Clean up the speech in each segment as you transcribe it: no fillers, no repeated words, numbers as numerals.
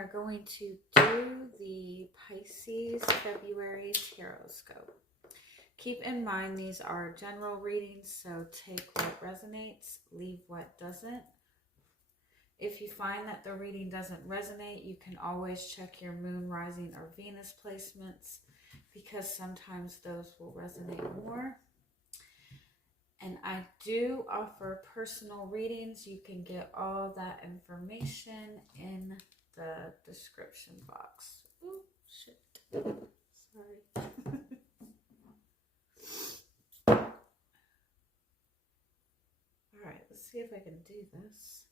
are going to do the Pisces February Tarotscope. Keep in mind these are general readings, so take what resonates, leave what doesn't. If you find that the reading doesn't resonate, you can always check your moon, rising, or Venus placements, because sometimes those will resonate more. And I do offer personal readings. You can get all that information in the description box. Oh, shit. Sorry. All right, let's see if I can do this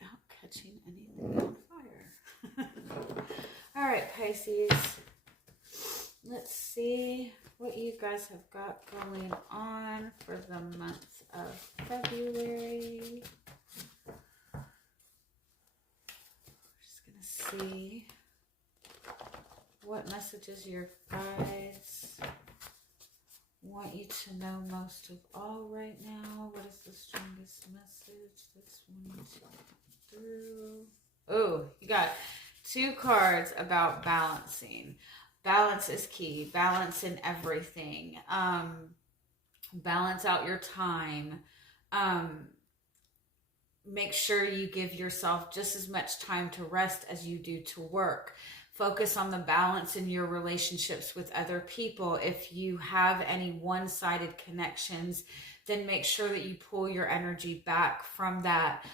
without catching anything on fire. All right, Pisces. Let's see what you guys have got going on for the month of February. We're just going to see what messages your guides want you to know most of all right now. What is the strongest message that's wanting to come through? Oh, you got 2 cards about balancing. Balance is key. Balance in everything. Balance out your time. Make sure you give yourself just as much time to rest as you do to work. Focus on the balance in your relationships with other people. If you have any one-sided connections, then make sure that you pull your energy back from that.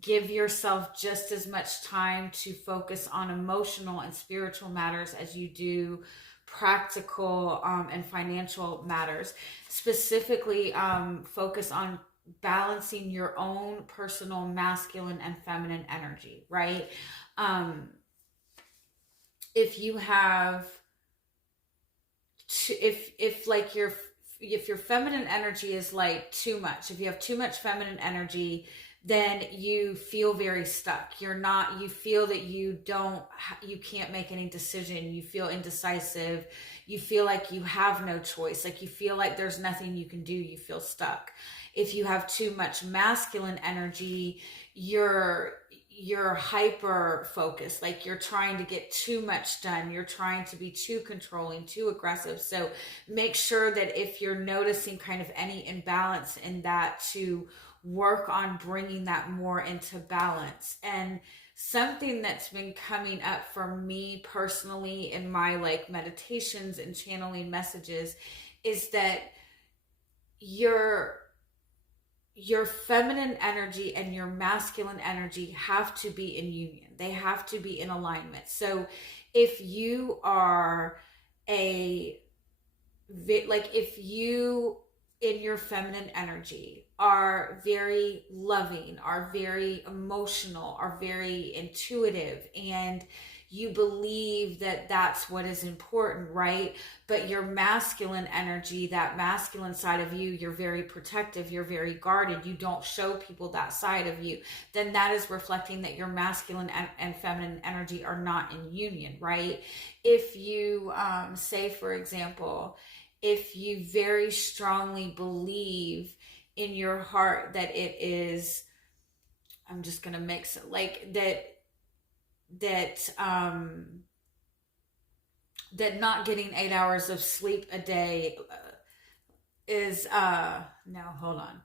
Give yourself just as much time to focus on emotional and spiritual matters as you do practical and financial matters. Specifically, focus on balancing your own personal masculine and feminine energy, right? If you have, if your feminine energy is like too much, if you have too much feminine energy, then you feel very stuck. You feel that you can't make any decision. You feel indecisive. You feel like you have no choice. Like you feel like there's nothing you can do. You feel stuck. If you have too much masculine energy, you're hyper focused, like you're trying to get too much done. You're trying to be too controlling, too aggressive. So make sure that if you're noticing kind of any imbalance in that, to work on bringing that more into balance. And something that's been coming up for me personally in my like meditations and channeling messages is that your feminine energy and your masculine energy have to be in union. They have to be in alignment. So if you are if you in your feminine energy are very loving, are very emotional, are very intuitive, and you believe that that's what is important, right? But your masculine energy, that masculine side of you, you're very protective, you're very guarded, you don't show people that side of you, then that is reflecting that your masculine and feminine energy are not in union, right? If you, say for example, if you very strongly believe in your heart that it is, I'm just going to mix it, like that not getting 8 hours of sleep a day is no, hold on.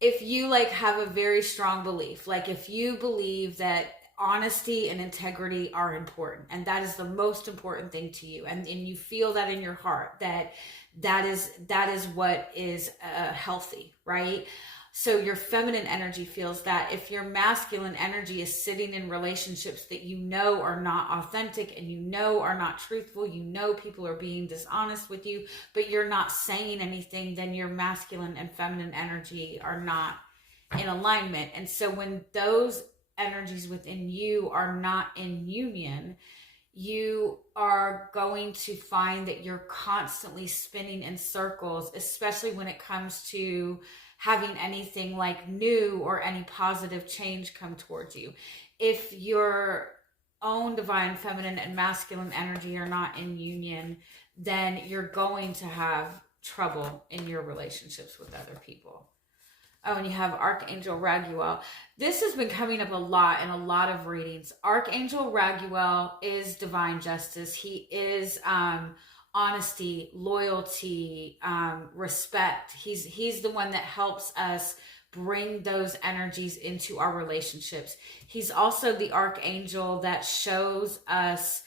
If you like have a very strong belief, like if you believe that honesty and integrity are important, and that is the most important thing to you, and you feel that in your heart that is what is healthy, right? So your feminine energy feels that. If your masculine energy is sitting in relationships that you know are not authentic and you know are not truthful, you know people are being dishonest with you, but you're not saying anything, then your masculine and feminine energy are not in alignment. And so when those energies within you are not in union, you are going to find that you're constantly spinning in circles, especially when it comes to having anything like new or any positive change come towards you. If your own divine feminine and masculine energy are not in union, then you're going to have trouble in your relationships with other people. Oh, and you have Archangel Raguel. This has been coming up a lot in a lot of readings. Archangel Raguel is divine justice. He is honesty, loyalty, respect. He's the one that helps us bring those energies into our relationships. He's also the archangel that shows us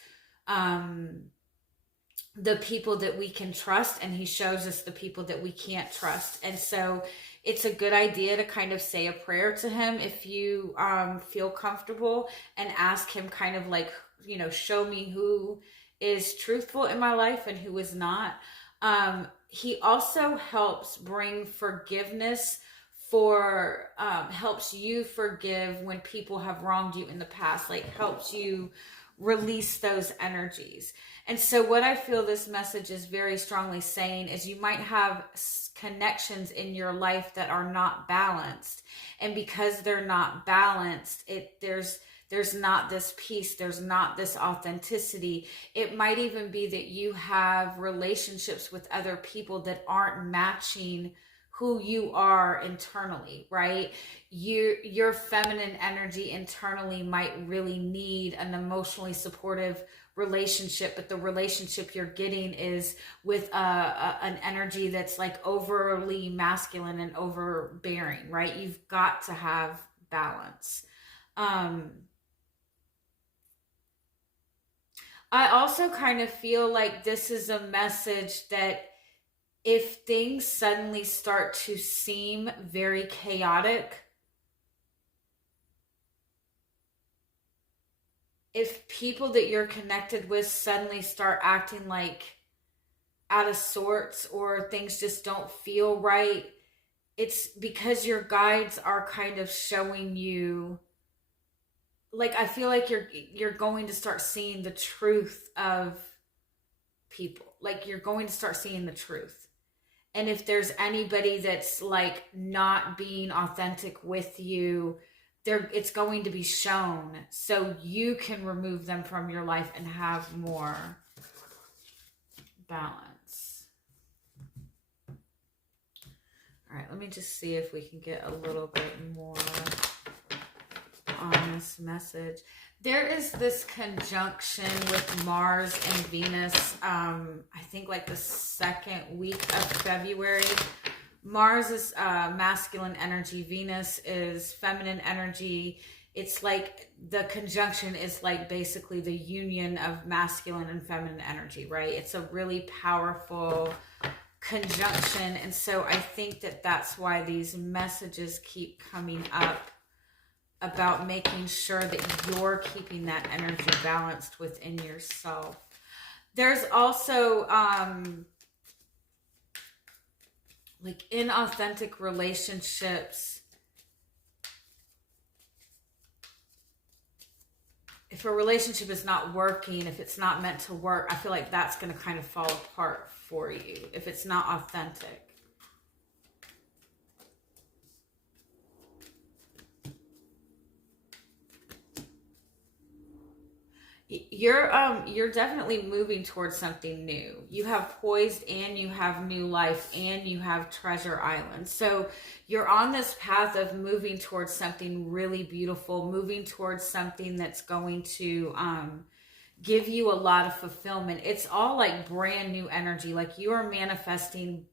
the people that we can trust, and he shows us the people that we can't trust. And so it's a good idea to kind of say a prayer to him if you feel comfortable, and ask him kind of like, show me who is truthful in my life and who is not. He also helps bring forgiveness helps you forgive when people have wronged you in the past, like helps you release those energies. And so what I feel this message is very strongly saying is you might have connections in your life that are not balanced. And because they're not balanced, there's not this peace, there's not this authenticity. It might even be that you have relationships with other people that aren't matching who you are internally, right? Your feminine energy internally might really need an emotionally supportive relationship, but the relationship you're getting is with an energy that's like overly masculine and overbearing, right? You've got to have balance. I also kind of feel like this is a message that if things suddenly start to seem very chaotic, if people that you're connected with suddenly start acting like out of sorts, or things just don't feel right, it's because your guides are kind of showing you, like, I feel like you're going to start seeing the truth of people. Like, you're going to start seeing the truth. And if there's anybody that's like not being authentic with you, it's going to be shown, so you can remove them from your life and have more balance. All right, let me just see if we can get a little bit more on this message. There is this conjunction with Mars and Venus, I think like the second week of February. Mars is masculine energy. Venus is feminine energy. It's like the conjunction is like basically the union of masculine and feminine energy, right? It's a really powerful conjunction. And so I think that that's why these messages keep coming up about making sure that you're keeping that energy balanced within yourself. There's also like inauthentic relationships. If a relationship is not working, if it's not meant to work, I feel like that's going to kind of fall apart for you if it's not authentic. You're definitely moving towards something new. You have poised, and you have new life, and you have treasure island. So you're on this path of moving towards something really beautiful, moving towards something that's going to give you a lot of fulfillment. It's all like brand new energy. Like, you are manifesting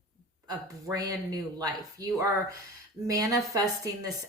a brand new life. You are manifesting this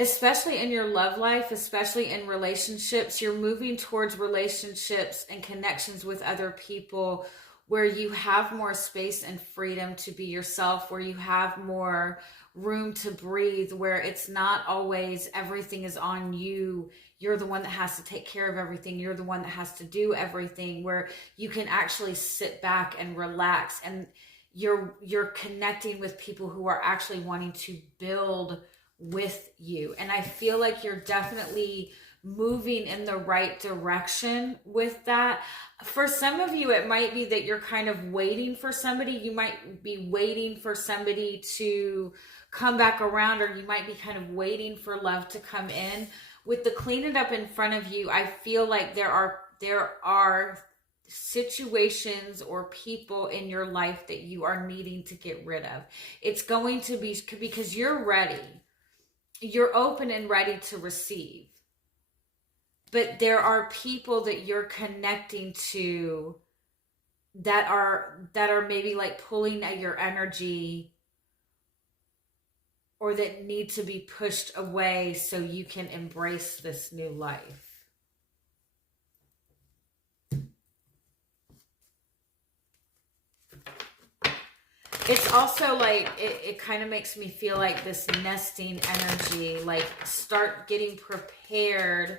especially in your love life, especially in relationships. You're moving towards relationships and connections with other people where you have more space and freedom to be yourself, where you have more room to breathe, where it's not always everything is on you. You're the one that has to take care of everything. You're the one that has to do everything, where you can actually sit back and relax, and you're connecting with people who are actually wanting to build with you. And I feel like you're definitely moving in the right direction with that. For some of you, it might be that you're kind of waiting for somebody. You might be waiting for somebody to come back around, or you might be kind of waiting for love to come in. With the clean it up in front of you, I feel like there are situations or people in your life that you are needing to get rid of. It's going to be because you're ready. You're open and ready to receive. But there are people that you're connecting to that are maybe like pulling at your energy, or that need to be pushed away so you can embrace this new life. It's also like, it kind of makes me feel like this nesting energy, like start getting prepared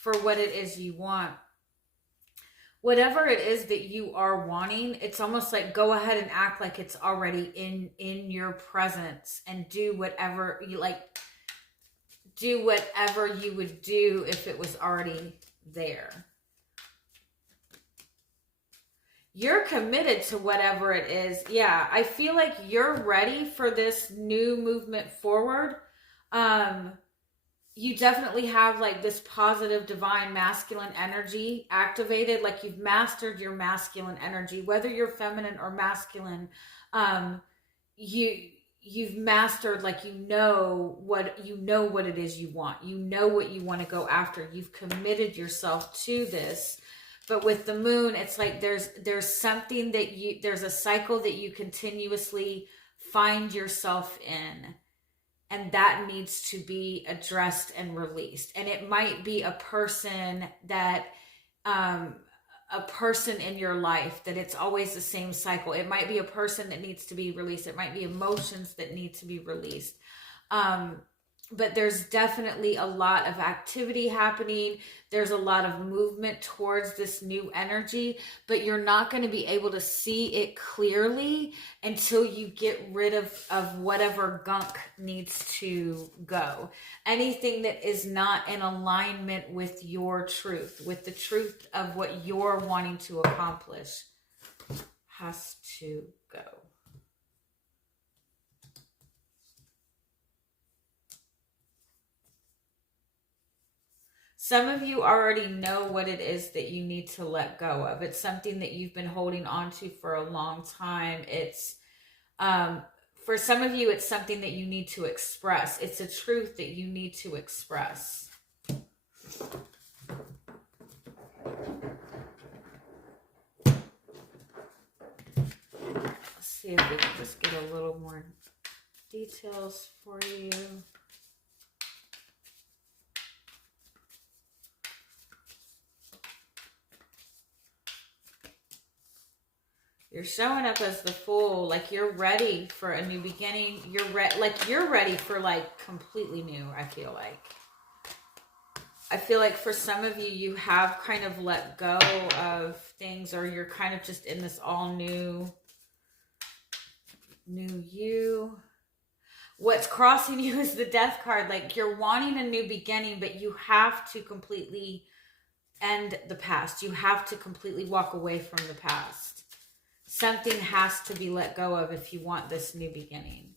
for what it is you want. Whatever it is that you are wanting, it's almost like go ahead and act like it's already in your presence, and do whatever you like. Do whatever you would do if it was already there. You're committed to whatever it is. Yeah, I feel like you're ready for this new movement forward. You definitely have like this positive divine masculine energy activated. Like you've mastered your masculine energy, whether you're feminine or masculine. You've mastered, like, you know what it is you want. You know what you want to go after. You've committed yourself to this. But with the moon, it's like there's something that there's a cycle that you continuously find yourself in. And that needs to be addressed and released. And it might be a person that, a person in your life, that it's always the same cycle. It might be a person that needs to be released. It might be emotions that need to be released. But there's definitely a lot of activity happening. There's a lot of movement towards this new energy, but you're not going to be able to see it clearly until you get rid of whatever gunk needs to go. Anything that is not in alignment with your truth, with the truth of what you're wanting to accomplish, has to go. Some of you already know what it is that you need to let go of. It's something that you've been holding on to for a long time. It's, for some of you, it's something that you need to express. It's a truth that you need to express. Let's see if we can just get a little more details for you. You're showing up as the Fool, like you're ready for a new beginning. You're ready for like completely new, I feel like. I feel like for some of you, you have kind of let go of things, or you're kind of just in this all new you. What's crossing you is the Death card. Like you're wanting a new beginning, but you have to completely end the past. You have to completely walk away from the past. Something has to be let go of if you want this new beginning.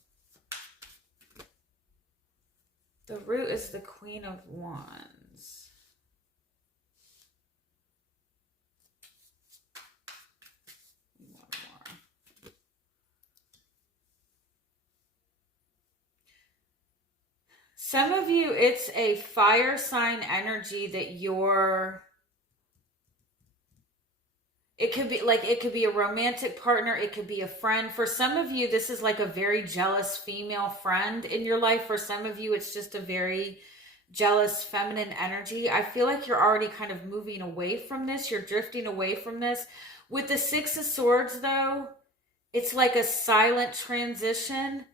The Root is the Queen of Wands. One more. Some of you, it's a fire sign energy that you're... It could be a romantic partner. It could be a friend. For some of you, this is like a very jealous female friend in your life. For some of you, it's just a very jealous feminine energy. I feel like you're already kind of moving away from this. You're drifting away from this. With the Six of Swords, though, it's like a silent transition.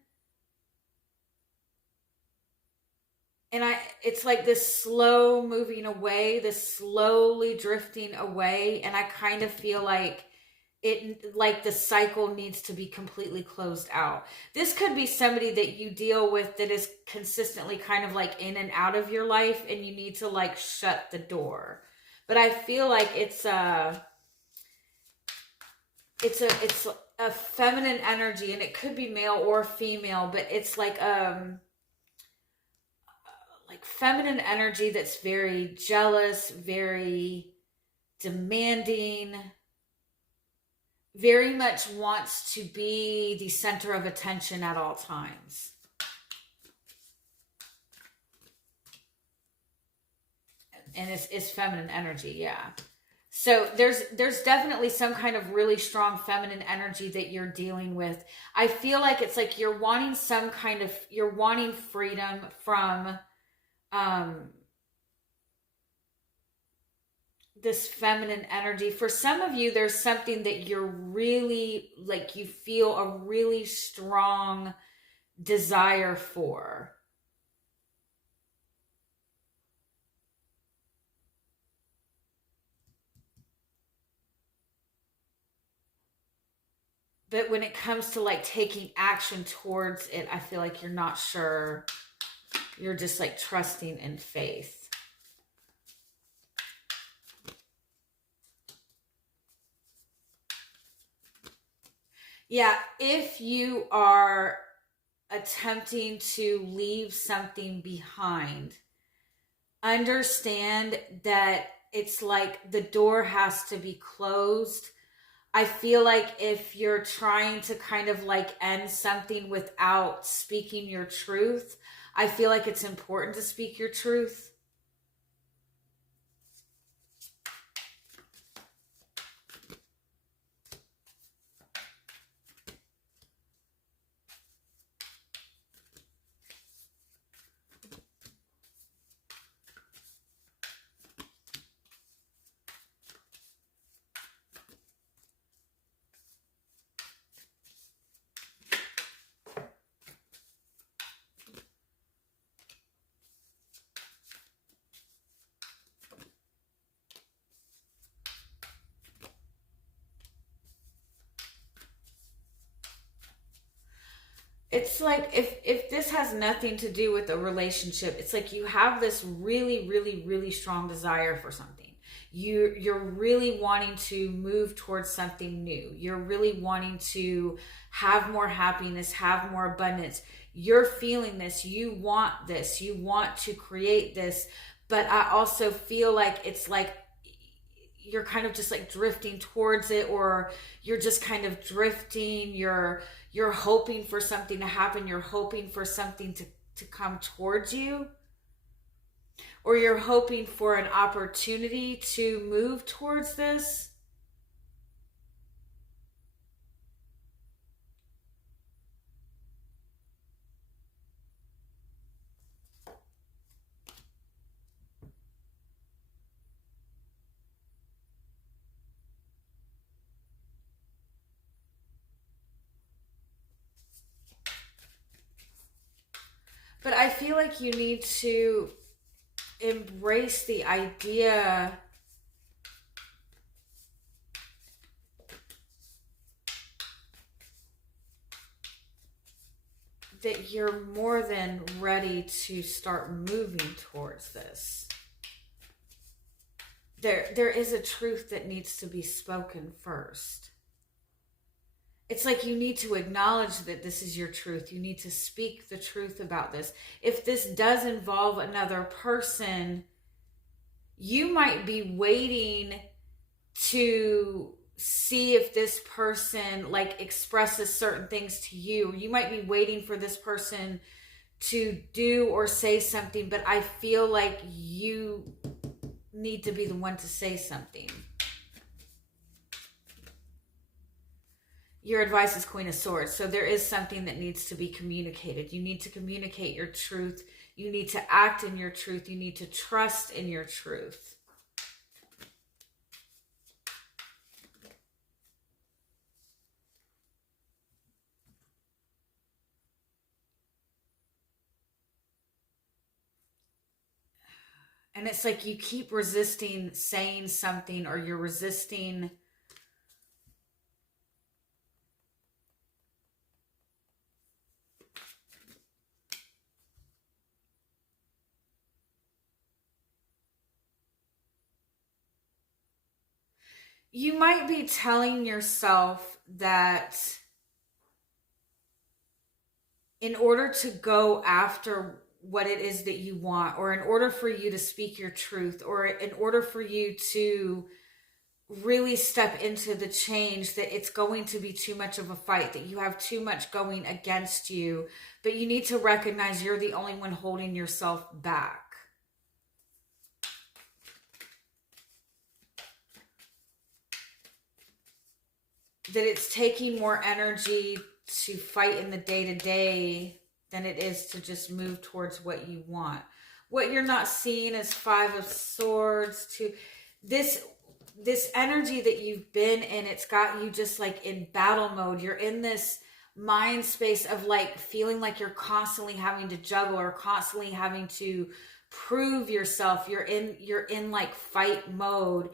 And it's like this slow moving away, this slowly drifting away. And I kind of feel like the cycle needs to be completely closed out. This could be somebody that you deal with that is consistently kind of like in and out of your life, and you need to like shut the door. But I feel like it's a feminine energy, and it could be male or female, but it's like feminine energy that's very jealous, very demanding, very much wants to be the center of attention at all times. And it's feminine energy, yeah. So there's definitely some kind of really strong feminine energy that you're dealing with. I feel like it's like you're wanting you're wanting freedom from this feminine energy. For some of you, there's something that you're really, like, you feel a really strong desire for. But when it comes to like taking action towards it, I feel like you're not sure. You're just like trusting in faith. Yeah, if you are attempting to leave something behind, understand that it's like the door has to be closed. I feel like if you're trying to kind of like end something without speaking your truth, I feel like it's important to speak your truth. It's like if this has nothing to do with a relationship, it's like you have this really, really, really strong desire for something. You're really wanting to move towards something new. You're really wanting to have more happiness, have more abundance. You're feeling this. You want this. You want to create this. But I also feel like it's like you're kind of just like drifting towards it, or you're just kind of drifting. You're hoping for something to happen. You're hoping for something to come towards you, or you're hoping for an opportunity to move towards this. But I feel like you need to embrace the idea that you're more than ready to start moving towards this. There is a truth that needs to be spoken first. It's like you need to acknowledge that this is your truth. You need to speak the truth about this. If this does involve another person, you might be waiting to see if this person like expresses certain things to you. You might be waiting for this person to do or say something, but I feel like you need to be the one to say something. Your advice is Queen of Swords. So there is something that needs to be communicated. You need to communicate your truth. You need to act in your truth. You need to trust in your truth. And it's like you keep resisting saying something, or you're resisting you might be telling yourself that in order to go after what it is that you want, or in order for you to speak your truth, or in order for you to really step into the change, that it's going to be too much of a fight, that you have too much going against you, but you need to recognize you're the only one holding yourself back. That it's taking more energy to fight in the day-to-day than it is to just move towards what you want. What you're not seeing is Five of Swords, to this energy that you've been in. It's got you just like in battle mode. You're in this mind space of like feeling like you're constantly having to juggle or constantly having to prove yourself. You're in like fight mode.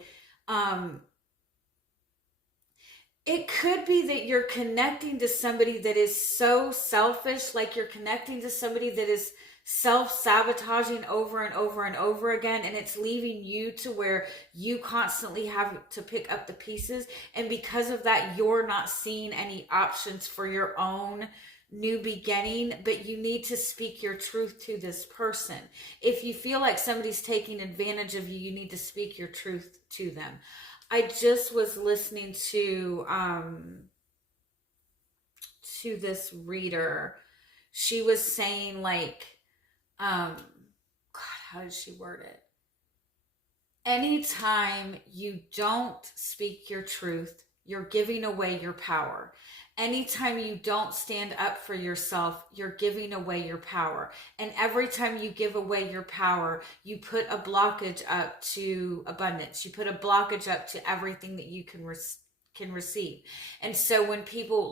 It could be that you're connecting to somebody that is so selfish, like you're connecting to somebody that is self-sabotaging over and over and over again, and it's leaving you to where you constantly have to pick up the pieces, and because of that, you're not seeing any options for your own new beginning. But you need to speak your truth to this person. If you feel like somebody's taking advantage of you, you need to speak your truth to them. I just was listening to this reader. She was saying like, God, how did she word it? Anytime you don't speak your truth, you're giving away your power. Anytime you don't stand up for yourself, you're giving away your power. And every time you give away your power, you put a blockage up to abundance. You put a blockage up to everything that you can receive. And so when people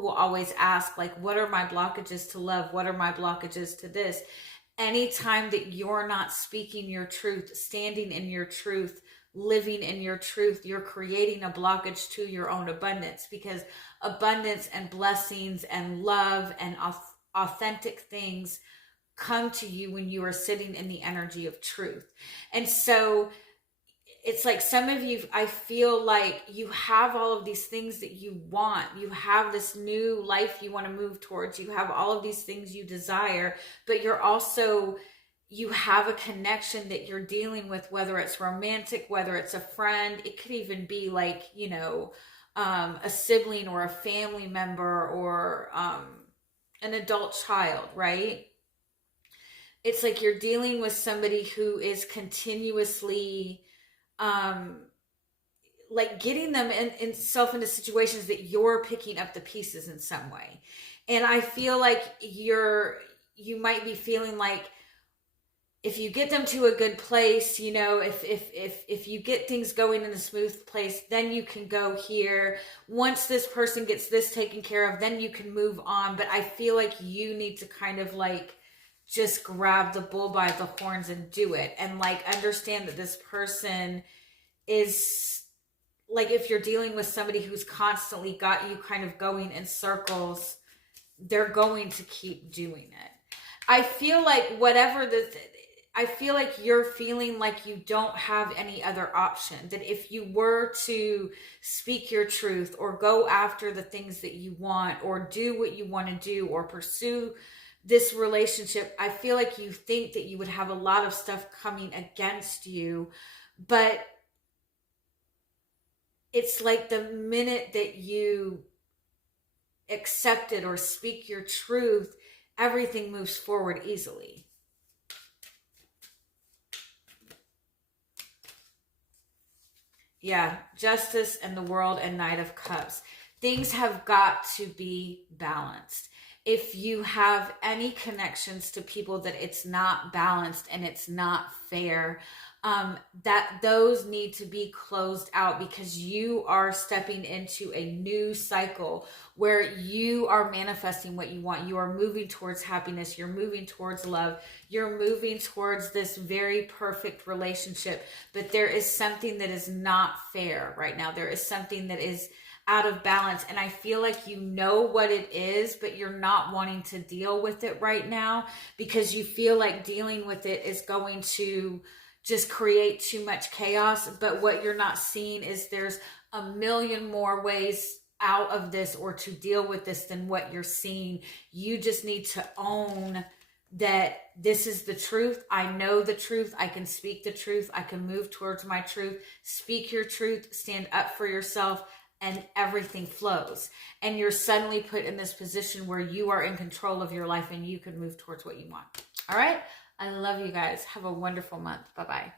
will always ask, like, what are my blockages to love? What are my blockages to this? Anytime that you're not speaking your truth, standing in your truth, living in your truth, you're creating a blockage to your own abundance, because abundance and blessings and love and authentic things come to you when you are sitting in the energy of truth. And so it's like some of you, I feel like you have all of these things that you want. You have this new life you want to move towards. You have all of these things you desire, but you have a connection that you're dealing with, whether it's romantic, whether it's a friend. It could even be like, a sibling or a family member or an adult child, right? It's like you're dealing with somebody who is continuously like getting them into situations that you're picking up the pieces in some way. And I feel like you might be feeling like, if you get them to a good place, if you get things going in a smooth place, then you can go here. Once this person gets this taken care of, then you can move on. But I feel like you need to kind of like just grab the bull by the horns and do it. And like understand that this person is like, if you're dealing with somebody who's constantly got you kind of going in circles, they're going to keep doing it. I feel like I feel like you're feeling like you don't have any other option. That if you were to speak your truth or go after the things that you want or do what you want to do or pursue this relationship, I feel like you think that you would have a lot of stuff coming against you. But it's like the minute that you accept it or speak your truth, everything moves forward easily. Yeah, Justice and the World and Knight of Cups. Things have got to be balanced. If you have any connections to people that it's not balanced and it's not fair, that those need to be closed out, because you are stepping into a new cycle where you are manifesting what you want. You are moving towards happiness. You're moving towards love. You're moving towards this very perfect relationship. But there is something that is not fair right now. There is something that is out of balance. And I feel like you know what it is, but you're not wanting to deal with it right now because you feel like dealing with it is going to just create too much chaos. But what you're not seeing is there's a million more ways out of this or to deal with this than what you're seeing. You just need to own that this is the truth. I know the truth. I can speak the truth. I can move towards my truth. Speak your truth. Stand up for yourself, and everything flows. And you're suddenly put in this position where you are in control of your life and you can move towards what you want. All right? I love you guys. Have a wonderful month. Bye-bye.